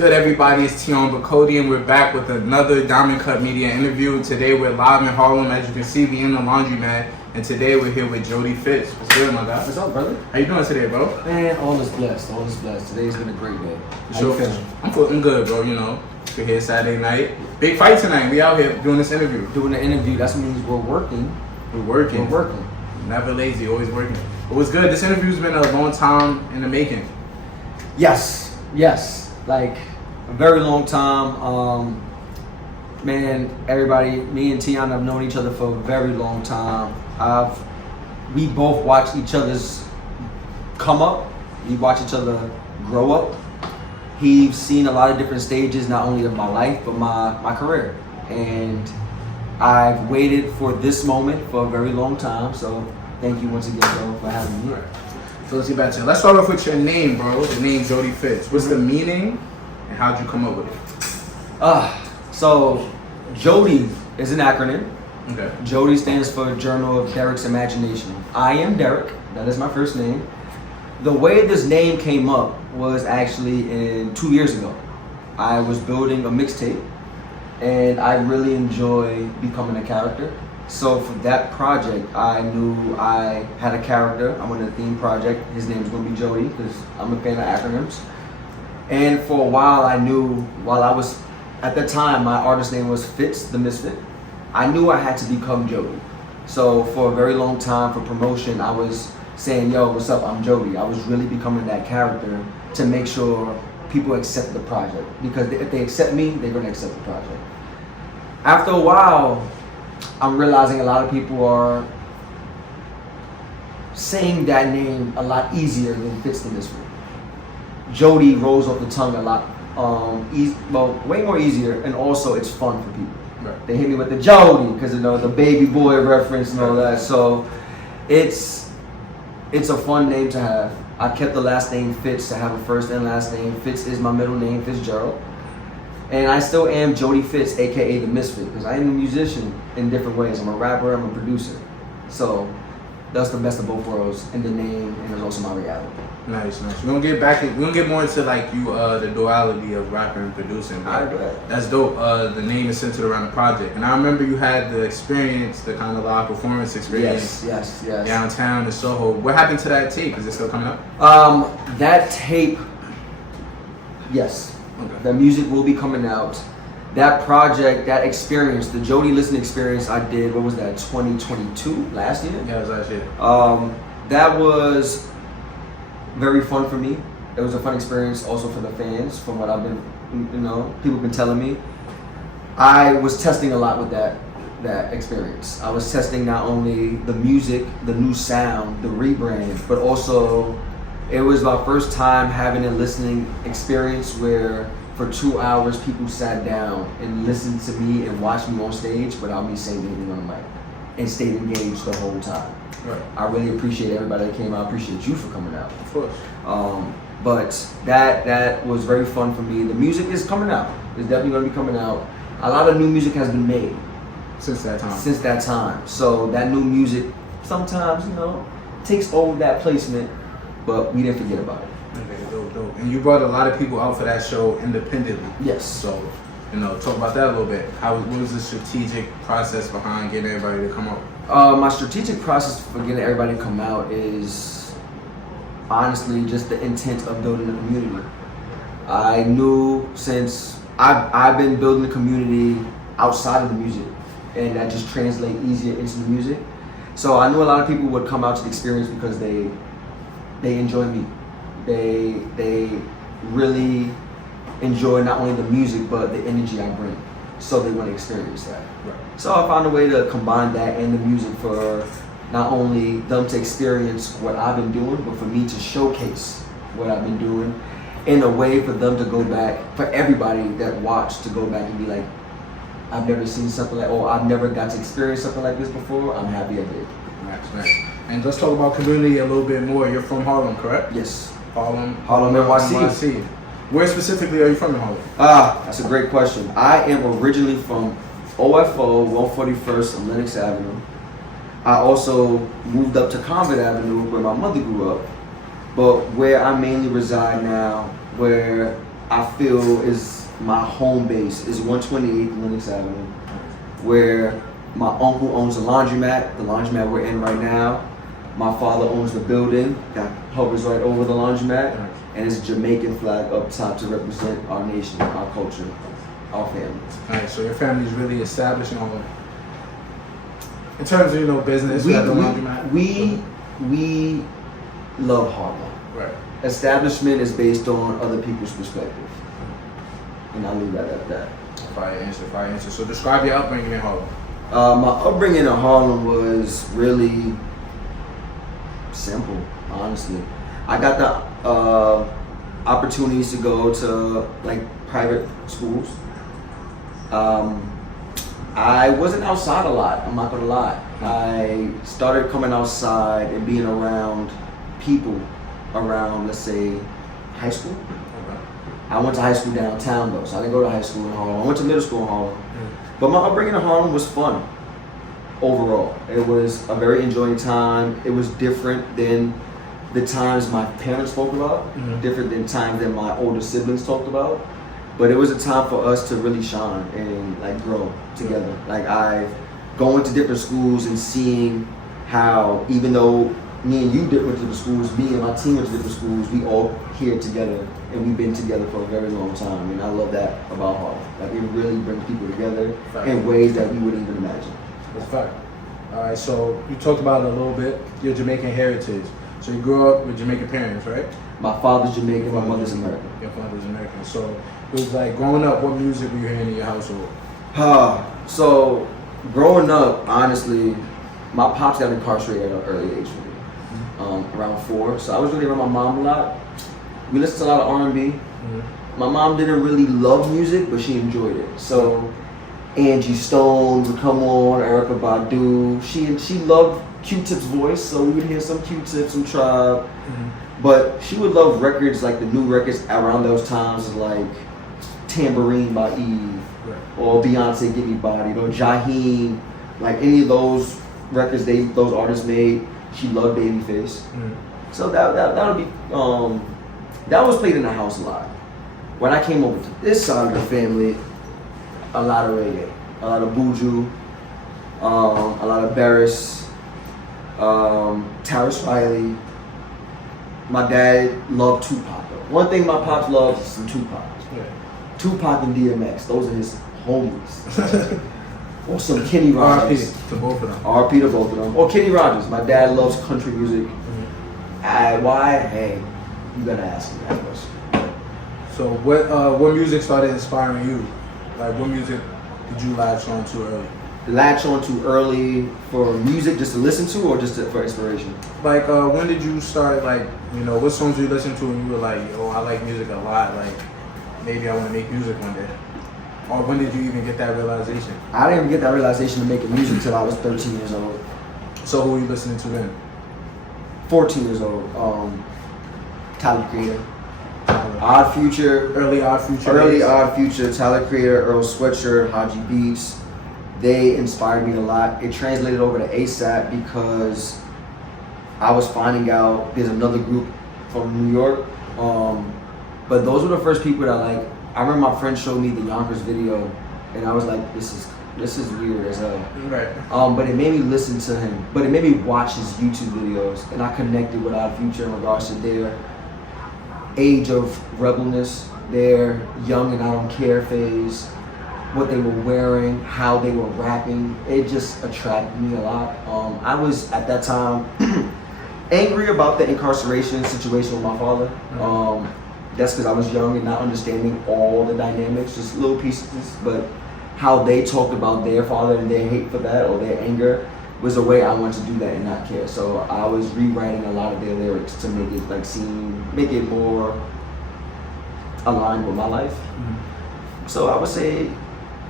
good, everybody? It's Tee Becoate, and we're back with another Diamond Cut Media interview. Today we're live in Harlem. As you can see, we in the laundromat, and today we're here with Jodi Fitz. What's good, my guy? What's up, brother? How you doing today, bro? Man, all is blessed. All is blessed. Today's been a great day. How you feeling? I'm feeling good, bro. You know, we're here Saturday night. Big fight tonight. We out here doing this interview. Doing the interview. That means we're working. We're working. We're working. Never lazy. Always working. But what's good? This interview's been a long time in the making. Yes. Like a very long time. Man, everybody, me and Tion have known each other for a very long time. We both watched each other's come up. We watched each other grow up. He's seen a lot of different stages, not only of my life, but my career. And I've waited for this moment for a very long time. So thank you once again, bro, for having me here. So let's get back to it. Let's start off with your name, bro. The name Jodi Fitz. What's the meaning, and how'd you come up with it? So Jodi is an acronym. Okay. Jodi stands for Journal of Derek's Imagination. I am Derek. That is my first name. The way this name came up was actually 2 years ago. I was building a mixtape, and I really enjoy becoming a character. So for that project, I knew I had a character. I'm on a theme project. His name is going to be Jodi because I'm a fan of acronyms. And for a while, at the time, my artist name was Fitz, the Misfit. I knew I had to become Jodi. So for a very long time for promotion, I was saying, yo, what's up, I'm Jodi. I was really becoming that character to make sure people accept the project. Because if they accept me, they're going to accept the project. After a while, I'm realizing a lot of people are saying that name a lot easier than Fitz the Misfit. Jodi rolls off the tongue a lot, way more easier, and also it's fun for people. Right. They hit me with the Jodi because the baby boy reference and all that. So it's a fun name to have. I kept the last name Fitz to have a first and last name. Fitz is my middle name, Fitzgerald. And I still am Jodi Fitz, aka the Misfit, because I am a musician in different ways. I'm a rapper, I'm a producer. So that's the best of both worlds in the name, and it's also my reality. Nice. We're gonna get more into like the duality of rapper and producing. That's dope. The name is centered around the project, and I remember you had the experience, the kind of live performance experience. Yes. Downtown in Soho. What happened to that tape? Is it still coming up? That tape, yes. Okay. The music will be coming out. That project, that experience, the Jodi listening experience I did, what was that, 2022, last year? Yeah, it was last year. That was very fun for me. It was a fun experience also for the fans, from what I've been, people have been telling me. I was testing a lot with that experience. I was testing not only the music, the new sound, the rebrand, but also it was my first time having a listening experience where for 2 hours people sat down and listened to me and watched me on stage without me saying anything on the mic and stayed engaged the whole time. Right. I really appreciate everybody that came out. I appreciate you for coming out. Of course. But that was very fun for me. The music is coming out. It's definitely going to be coming out. A lot of new music has been made Since that time. So that new music sometimes, takes over that placement, but we didn't forget about it. Okay, dope. And you brought a lot of people out for that show independently. Yes. So, talk about that a little bit. What was the strategic process behind getting everybody to come out? My strategic process for getting everybody to come out is honestly just the intent of building a community. I knew since I've been building the community outside of the music, and that just translates easier into the music. So I knew a lot of people would come out to the experience because they enjoy me. They really enjoy not only the music but the energy I bring. So they want to experience that. Right. So I found a way to combine that and the music for not only them to experience what I've been doing, but for me to showcase what I've been doing in a way for them to go back, for everybody that watched to go back and be like, I've never seen something like, I've never got to experience something like this before. I'm happy I did. Nice. And let's talk about community a little bit more. You're from Harlem, correct? Yes. Harlem, NYC. Where specifically are you from in Harlem? That's a great question. I am originally from OFO, 141st Lenox Avenue. I also moved up to Convent Avenue where my mother grew up. But where I mainly reside now, where I feel is my home base is 128th Lenox Avenue, where my uncle owns the laundromat we're in right now. My father owns the building that hovers right over the laundromat, and it's a Jamaican flag up top to represent our nation, our culture, our family. Alright, so your family's really established in Harlem. In terms of, business, We you have the laundromat. we love Harlem. Right. Establishment is based on other people's perspective, and I'll leave that at that. Fire answer. So describe your upbringing in Harlem. My upbringing in Harlem was really simple, honestly. I got the opportunities to go to like private schools. I wasn't outside a lot, I'm not gonna lie. I started coming outside and being around people around, let's say, high school. Okay. I went to high school downtown though, so I didn't go to high school in Harlem. I went to middle school in Harlem. But my upbringing in Harlem was fun overall. It was a very enjoying time. It was different than the times my parents spoke about, different than times that my older siblings talked about. But it was a time for us to really shine and like grow together. Like I've going to different schools and seeing how even though me and you went to different schools, me and my team went to different schools, we all here together and we've been together for a very long time. And I love that about Harlem. Like it really brings people together in ways that we wouldn't even imagine. That's a fact. All right, so you talked about it a little bit, your Jamaican heritage. So you grew up with Jamaican parents, right? My father's Jamaican, my mother's American. Your father's American. So it was like growing up, what music were you hearing in your household? So growing up, honestly, my pops got incarcerated at an early age for me, around 4. So I was really around my mom a lot. We listened to a lot of R&B. My mom didn't really love music, but she enjoyed it. So Angie Stone would come on, Erykah Badu. She loved Q-Tip's voice, so we would hear some Q-Tip, some Tribe. But she would love records like the new records around those times, like Tambourine by Eve, or Beyonce Get Me Bodied, or Jaheim, like any of those records those artists made. She loved Babyface. So that would be that was played in the house a lot. When I came over to this side of the family, a lot of reggae, a lot of Buju, a lot of Barris, Tarrus Riley. My dad loved Tupac though. One thing my pops loves is some Tupac. Tupac and DMX, those are his homies. Or some Kenny Rogers. R.I.P. to both of them. R.I.P. to both of them. Or Kenny Rogers. My dad loves country music. Why? Hey, you gotta ask me that question. So what music started inspiring you? Like what music did you latch on to early? Latch on to early for music just to listen to or just for inspiration? Like when did you start what songs you listened to and you were like, I like music a lot, like maybe I want to make music one day? Or when did you even get that realization? I didn't even get that realization of making music until I was 13 years old. So who were you listening to then? 14 years old. Tyler Creator. Odd Future. Early Odd Future. Tyler Creator, Earl Sweatshirt, Haji Beats. They inspired me a lot. It translated over to ASAP because I was finding out there's another group from New York. But those were the first people that I remember my friend showed me the Yonkers video and I was like, this is weird as hell. Right. But it made me listen to him. But it made me watch his YouTube videos and I connected with Odd Future in regards to their age of rebelness, their young and I don't care phase, what they were wearing, how they were rapping. It just attracted me a lot. I was at that time angry about the incarceration situation with my father. That's because I was young and not understanding all the dynamics, just little pieces. But how they talked about their father and their hate for that or their anger was a way I wanted to do that and not care. So I was rewriting a lot of their lyrics to make it make it more aligned with my life. So I would say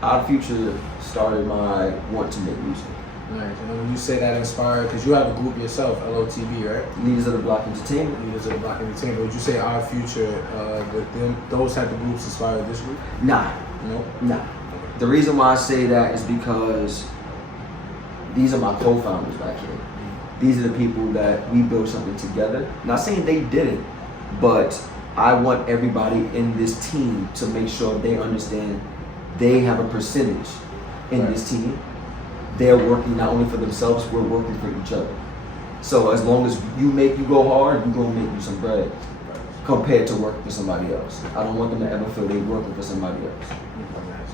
Odd Future started my want to make music. Nice. And when you say that inspired, because you have a group yourself, LOTB, right? Leaders of the Block Entertainment. Would you say Odd Future, those type of groups inspired this group? Nah. No? Nah. The reason why I say that is because these are my co-founders back here. These are the people that we built something together. Not saying they didn't, but I want everybody in this team to make sure they understand they have a percentage in this team. They're working not only for themselves, we're working for each other. So as long as you go hard, you're gonna make you some bread compared to working for somebody else. I don't want them to ever feel they're working for somebody else.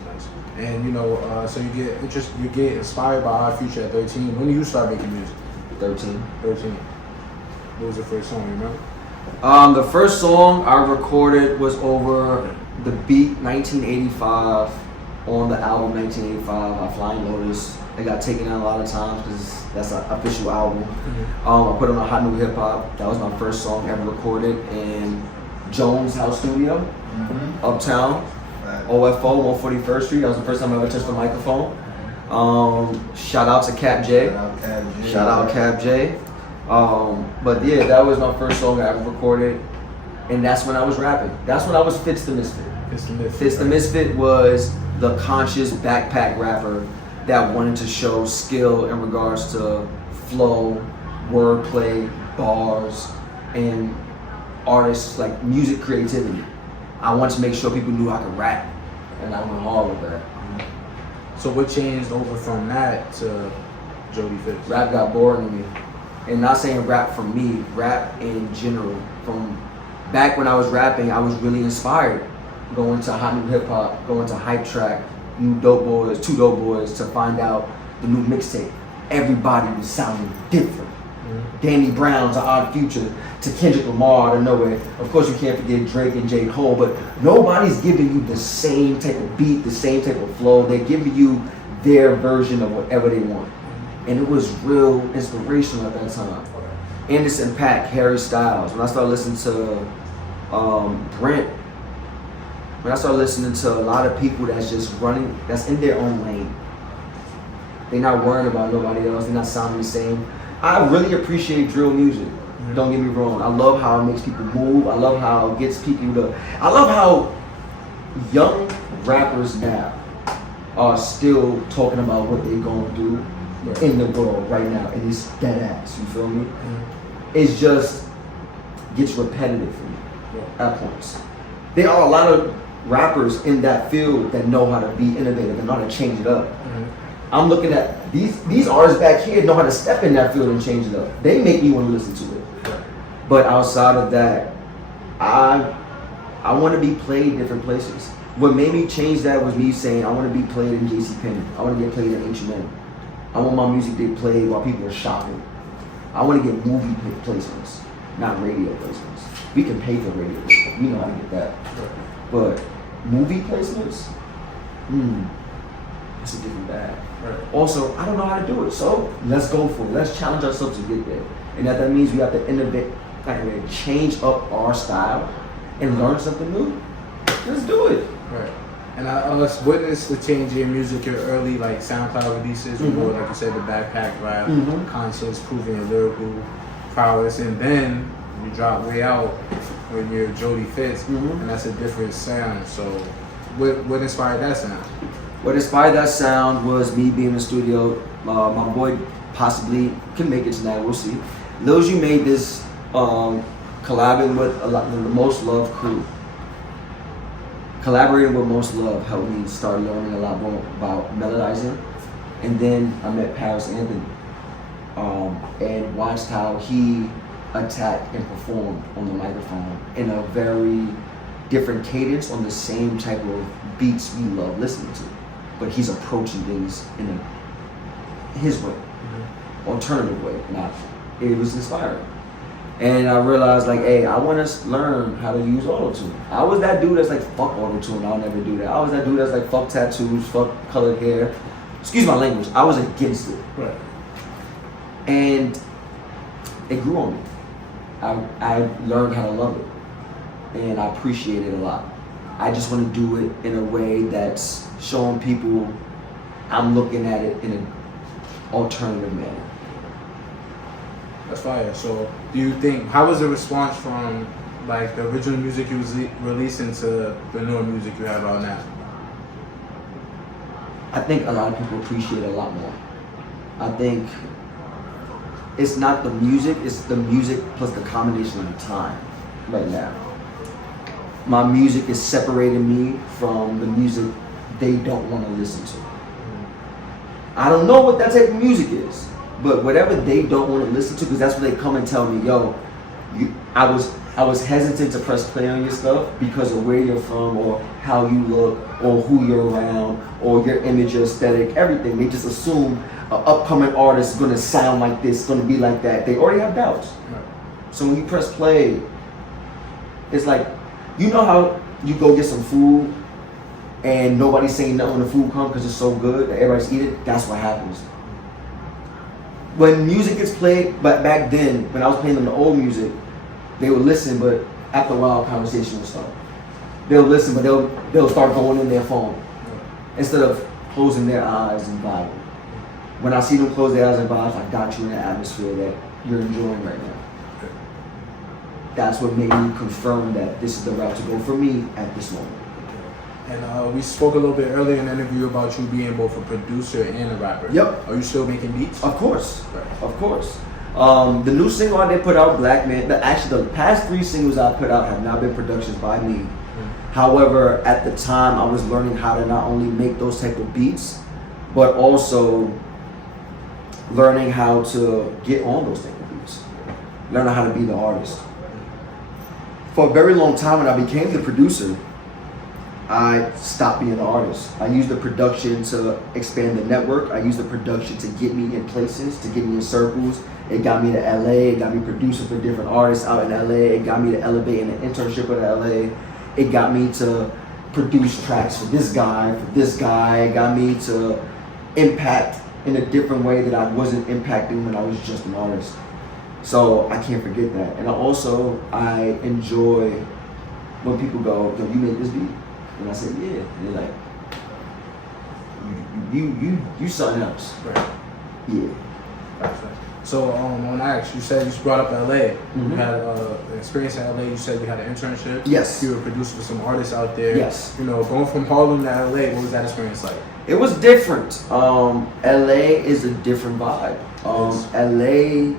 Nice. And you know, so you get inspired by our future at 13. When did you start making music? 13. 13. What was your first song, you remember? The first song I recorded was over the beat 1985 on the album 1985 Flying Lotus. It got taken down a lot of times because that's an official album. I put it on Hot New Hip Hop. That was my first song ever recorded in Jones House Studio, Uptown, OFO, 141st Street. That was the first time I ever touched the microphone. Shout out to Cap J. Shout out Cap J. But yeah, that was my first song I ever recorded, and that's when I was rapping. That's when I was Fitz the Misfit. Fitz the Misfit was the conscious backpack rapper that wanted to show skill in regards to flow, wordplay, bars, and artists, like music creativity. I wanted to make sure people knew I could rap, and I went hard with that. So what changed over from that to Jodi Fitz? Rap got boring to me. And not saying rap for me, rap in general. From back when I was rapping, I was really inspired. Going to Hot New Hip Hop, going to Hype Track, Two Dope Boys to find out the new mixtape. Everybody was sounding different. Danny Brown's Odd Future to Kendrick Lamar out of nowhere. Of course, you can't forget Drake and J. Cole, but nobody's giving you the same type of beat, the same type of flow. They're giving you their version of whatever they want. And it was real inspirational at that time. Anderson .Paak, Harry Styles. When I started listening to Brent, when I started listening to a lot of people that's just running, that's in their own lane. They're not worrying about nobody else. They're not sounding the same. I really appreciate drill music. Don't get me wrong. I love how it makes people move. I love how it gets people to. I love how young rappers now are still talking about what they're going to do in the world right now, and it's dead ass. You feel me? It's just gets repetitive for me at points. There are a lot of rappers in that field that know how to be innovative and know how to change it up. I'm looking at these artists back here know how to step in that field and change it up. They make me want to listen to it. But outside of that, I want to be played different places. What made me change that was me saying I want to be played in JCPenney. I want to get played in H&M. I want my music to be played while people are shopping. I want to get movie placements, not radio placements. We can pay for radio placements. We know how to get that. But movie placements, it's a different bag. Also, I don't know how to do it, so let's go for it. Let's challenge ourselves to get there. And that means we have to innovate, change up our style and learn something new. Let's do it. Right. And I witnessed the change in music, your early like SoundCloud releases, or like you said, the backpack rap, conscious, proving your lyrical prowess, and then you drop Way Out when you're Jodi Fitz, and that's a different sound. So, what inspired that sound? What inspired that sound was me being in the studio. My boy possibly can make it tonight. We'll see. Lil Ju made this collabing with a lot the Most Love crew. Collaborating with Most Love helped me start learning a lot more about melodizing. And then I met Paris Anthony and watched how he attacked and performed on the microphone in a very different cadence on the same type of beats we love listening to. But he's approaching things in his way, alternative way. It was inspiring. And I realized, like, hey, I want to learn how to use auto-tune. I was that dude that's like, fuck auto-tune, I'll never do that. I was that dude that's like, fuck tattoos, fuck colored hair. Excuse my language, I was against it. Right. And it grew on me. I learned how to love it. And I appreciate it a lot. I just want to do it in a way that's showing people I'm looking at it in an alternative manner. That's fire. So, do you think, how was the response from like the original music you was releasing to the newer music you have out now? I think a lot of people appreciate it a lot more. I think it's not the music, it's the music plus the combination of the time right now. my music is separating me from the music they don't want to listen to. I don't know what that type of music is, but whatever they don't want to listen to, because that's what they come and tell me, yo, I was hesitant to press play on your stuff because of where you're from or how you look or who you're around or your image, your aesthetic, everything. They just assume an upcoming artist is going to sound like this, going to be like that. They already have doubts. Right. So when you press play, it's like, you know how you go get some food and nobody's saying nothing when the food comes because it's so good that everybody's eating? That's what happens. When music gets played, but back then, when I was playing them the old music, they would listen, but after a while, conversation will start. They'll listen, but they'll start going in their phone instead of closing their eyes and vibing. When I see them close their eyes and vibe, I got you in the atmosphere that you're enjoying right now. That's what made me confirm that this is the route to go for me at this moment. And we spoke a little bit earlier in the interview about you being both a producer and a rapper. Yep. Are you still making beats? Of course. Right. Of course. The new single I did put out, Black Man, actually the past 3 singles I put out have not been productions by me. However, at the time I was learning how to not only make those type of beats, but also learning how to get on those type of beats. Learning how to be the artist. For a very long time when I became the producer, I stopped being the artist. I used the production to expand the network. I used the production to get me in places, to get me in circles. It got me to LA. It got me producing for different artists out in LA. It got me to elevate in an internship in LA. It got me to produce tracks for this guy, It got me to impact in a different way that I wasn't impacting when I was just an artist. So I can't forget that. And I enjoy when people go, yo, you made this beat? And I said, yeah. And they're like, you something else. Right. Yeah. Gotcha. So when I asked, you said you brought up LA. Mm-hmm. You had an experience in LA. You said you had an internship. Yes. You were producing for some artists out there. Yes. You know, going from Harlem to LA, what was that experience like? It was different. LA is a different vibe. Yes. LA,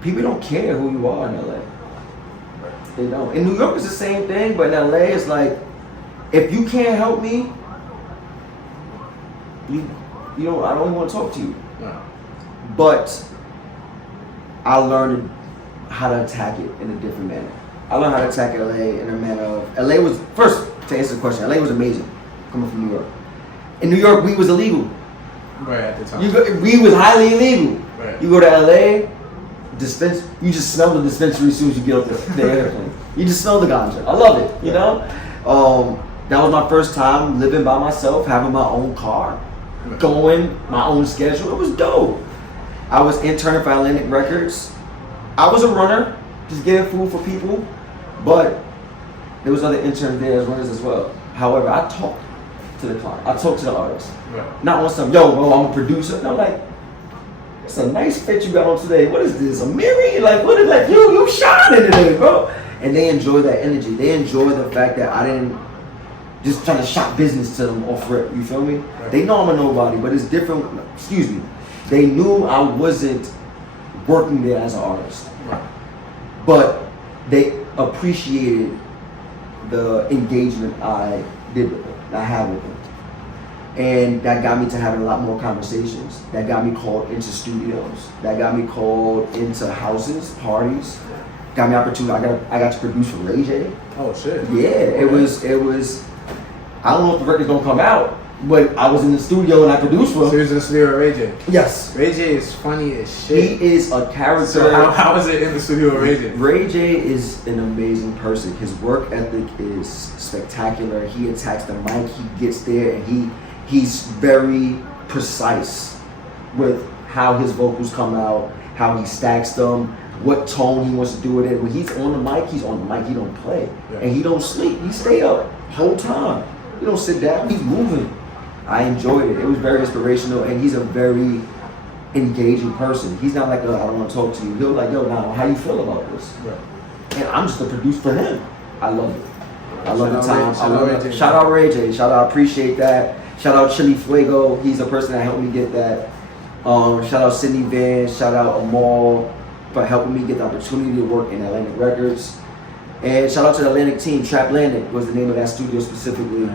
people don't care who you are in LA. They don't. In New York, it's the same thing, but in LA, it's like, if you can't help me, I don't even want to talk to you. No. But I learned how to attack it in a different manner. I learned how to attack LA in a manner of, LA was, first, to answer the question, LA was amazing, coming from New York. In New York, weed was illegal. Right, at the time. Weed was highly illegal. Right. You go to LA, you just smell the dispensary as soon as you get off the airplane. You just smell the ganja. I love it, you know? That was my first time living by myself, having my own car, going my own schedule. It was dope. I was interning for Atlantic Records. I was a runner, just getting food for people, but there was other interns there as runners as well. However, I talked to the client. I talked to the artist. Right. Not on some, yo, bro, I'm a producer. No, like, it's a nice fit you got on today. What is this? A mirror? Like, what is that? You shining today, bro. And they enjoy that energy. They enjoy the fact that I didn't just try to shop business to them off rip. You feel me? Right. They know I'm a nobody, but it's different. Excuse me. They knew I wasn't working there as an artist. Right. But they appreciated the engagement I did with them, I had with them. And that got me to having a lot more conversations. That got me called into studios. That got me called into houses, parties. Got me opportunity. I got to produce for Ray J. Oh shit. Yeah, it was. I don't know if the record's gonna come out, but I was in the studio and I produced for him. So you was in the studio with Ray J? Yes. Ray J is funny as shit. He is a character. So how was it in the studio with Ray J? Ray J is an amazing person. His work ethic is spectacular. He attacks the mic. He gets there and he's very precise with how his vocals come out, how he stacks them, what tone he wants to do with it. When he's on the mic, he's on the mic. He don't play. Yeah. And he don't sleep. He stay up whole time. He don't sit down. He's moving. I enjoyed it. It was very inspirational, and he's a very engaging person. He's not like, I don't want to talk to you. He'll like, yo, now, how you feel about this? Right. And I'm just a producer for him. I love it. I love the time. Shout out Ray J. Shout out, I appreciate that. Shout out Chili Fuego. He's a person that helped me get that. Shout out Sidney Van. Shout out Amal for helping me get the opportunity to work in Atlantic Records. And shout out to the Atlantic team. Trap Atlantic was the name of that studio specifically.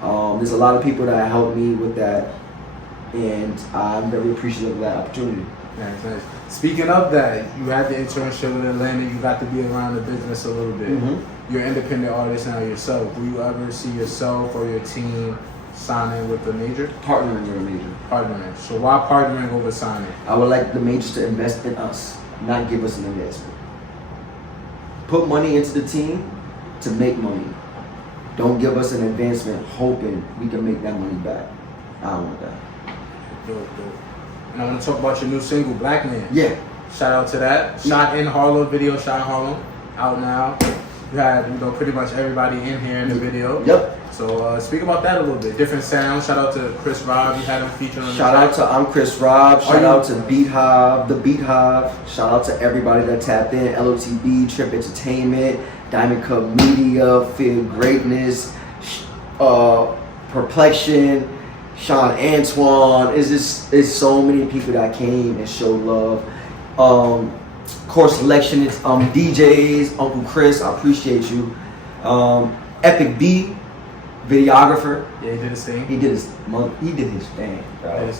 There's a lot of people that helped me with that, and I'm very appreciative of that opportunity. Nice. Speaking of that, you had the internship with Atlanta. You got to be around the business a little bit. Mm-hmm. You're an independent artist now yourself. Will you ever see yourself or your team signing with the major? Partnering with a major. Partnering. So why partnering over signing? I would like the majors to invest in us, not give us an investment. Put money into the team to make money. Don't give us an advancement hoping we can make that money back. I don't want that. Dope. And I want to talk about your new single, Black Man. Yeah. Shout out to that. Shot in Harlem, video shot in Harlem. Out now. You had, pretty much everybody in here in the video. Yep. So speak about that a little bit. Different sound. Shout out to Chris Rob. You had him featured on the Shout out to I'm Chris Rob. Shout out to Beat Hive, the Beat Hive. Shout out to everybody that tapped in. LOTB, Trip Entertainment, Diamond Cup Media, Feel Greatness, Perplexion, Sean Antoine. It's so many people that came and showed love. Course selection, it's DJs, Uncle Chris, I appreciate you. Epic B, videographer. Yeah, he did his thing. He did his thing, bro. He did his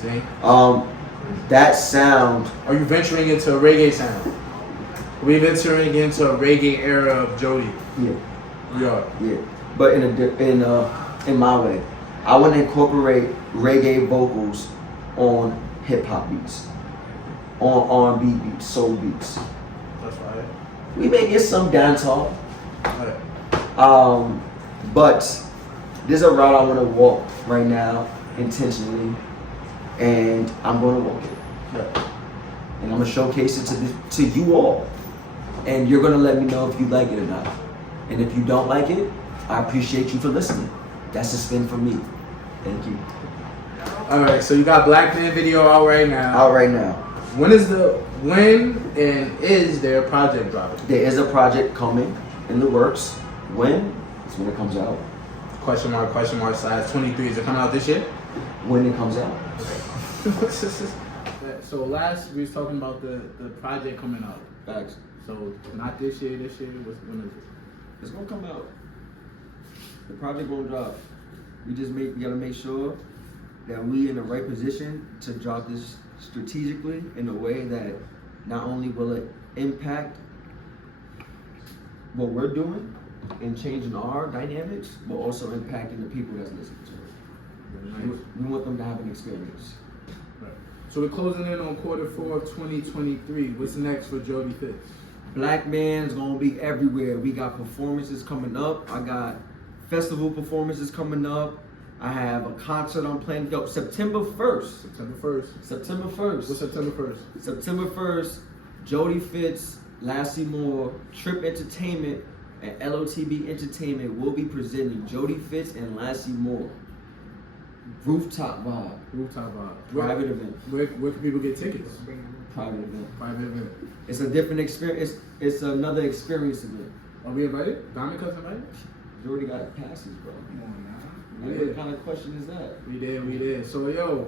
thing. That sound. Are you venturing into a reggae sound? Are we venturing into a reggae era of Jodi? Yeah. We are. Yeah. But in my way. I want to incorporate reggae vocals on hip hop beats, on R&B beats, soul beats. That's right. We may get some dancehall. Right. But there's a route I want to walk right now intentionally, and I'm going to walk it. Yeah. And I'm going to showcase it to you all, and you're going to let me know if you like it or not. And if you don't like it, I appreciate you for listening. That's a spin for me. Thank you. All right, so you got Black Man video out right now. Out right now. When and is there a project dropping? There is a project coming in the works. When? It's when it comes out. Question mark, size 23. Is it coming out this year? When it comes out. So last we was talking about the project coming out. Facts. So not this year, when is it? It's gonna come out. The project won't drop. We gotta make sure that we in the right position to drop this strategically in a way that not only will it impact what we're doing and changing our dynamics, but also impacting the people that's listening to it. Nice. We want them to have an experience. Right. So we're closing in on Q4 of 2023. What's next for Jodi Fitz? Black Man's gonna be everywhere. We got performances coming up. I got festival performances coming up. I have a concert I'm playing. September 1st. September 1st. September 1st. What's September 1st? September 1st, Jodi Fitz, Lassie Moore, Trip Entertainment, and LOTB Entertainment will be presenting Jodi Fitz and Lassie Moore. Rooftop vibe. Private event. Where can people get tickets? Private event. It's a different experience. It's another experience event. Are we invited? Diamond Cut's invited? You already got passes, bro. Come on now. What kind of question is that? We did. So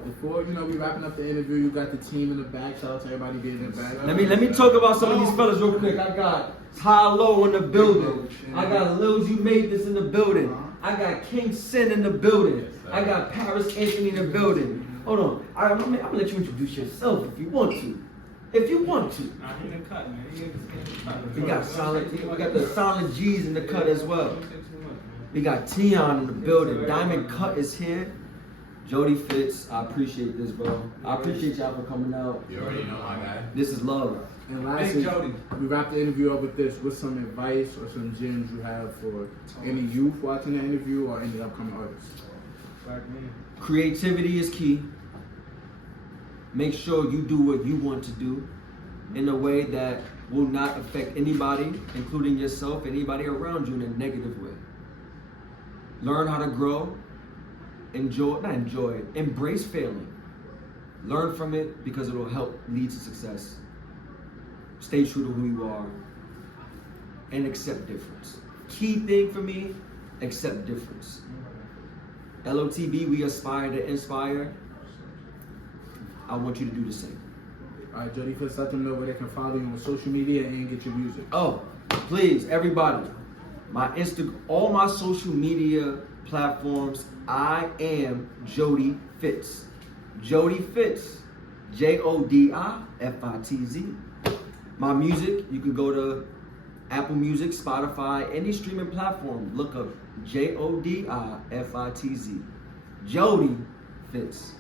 before we wrapping up the interview, you got the team in the back. Shout out to everybody getting in the back. Let me talk about some of these fellas real quick. I got Ty Low in the building. I got Lil You Made This in the building. I got King Sin in the building. I got Paris Anthony in the building. Hold on. I'm gonna let you introduce yourself if you want to. We got the Silent G's in the cut as well. We got Tion in the building. Diamond Cut is here. Jodi Fitz, I appreciate this, bro. I appreciate y'all for coming out. You already know my guy. This is love. And lastly, we wrap the interview up with this. What's some advice or some gems you have for any youth watching the interview or any upcoming artists? Creativity is key. Make sure you do what you want to do in a way that will not affect anybody, including yourself, anybody around you in a negative way. Learn how to grow. Embrace failing. Learn from it because it will help lead to success. Stay true to who you are and accept difference. Key thing for me, accept difference. LOTB, we aspire to inspire. I want you to do the same. All right, Jodi Fitz, let them know where they can follow you on social media and get your music. Oh, please, everybody, all my social media platforms, I am Jodi Fitz. Jodi Fitz, JODIFITZ. My music, you can go to Apple Music, Spotify, any streaming platform. Look up JODIFITZ. Jodi Fitz.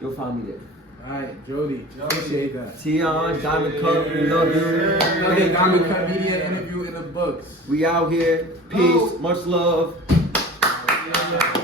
You'll find me there. All right, Jodi. Appreciate that. Tion, Diamond Cup, we love you. Another Diamond Cut Media interview in the books. We out here. Peace. Much love. Yeah.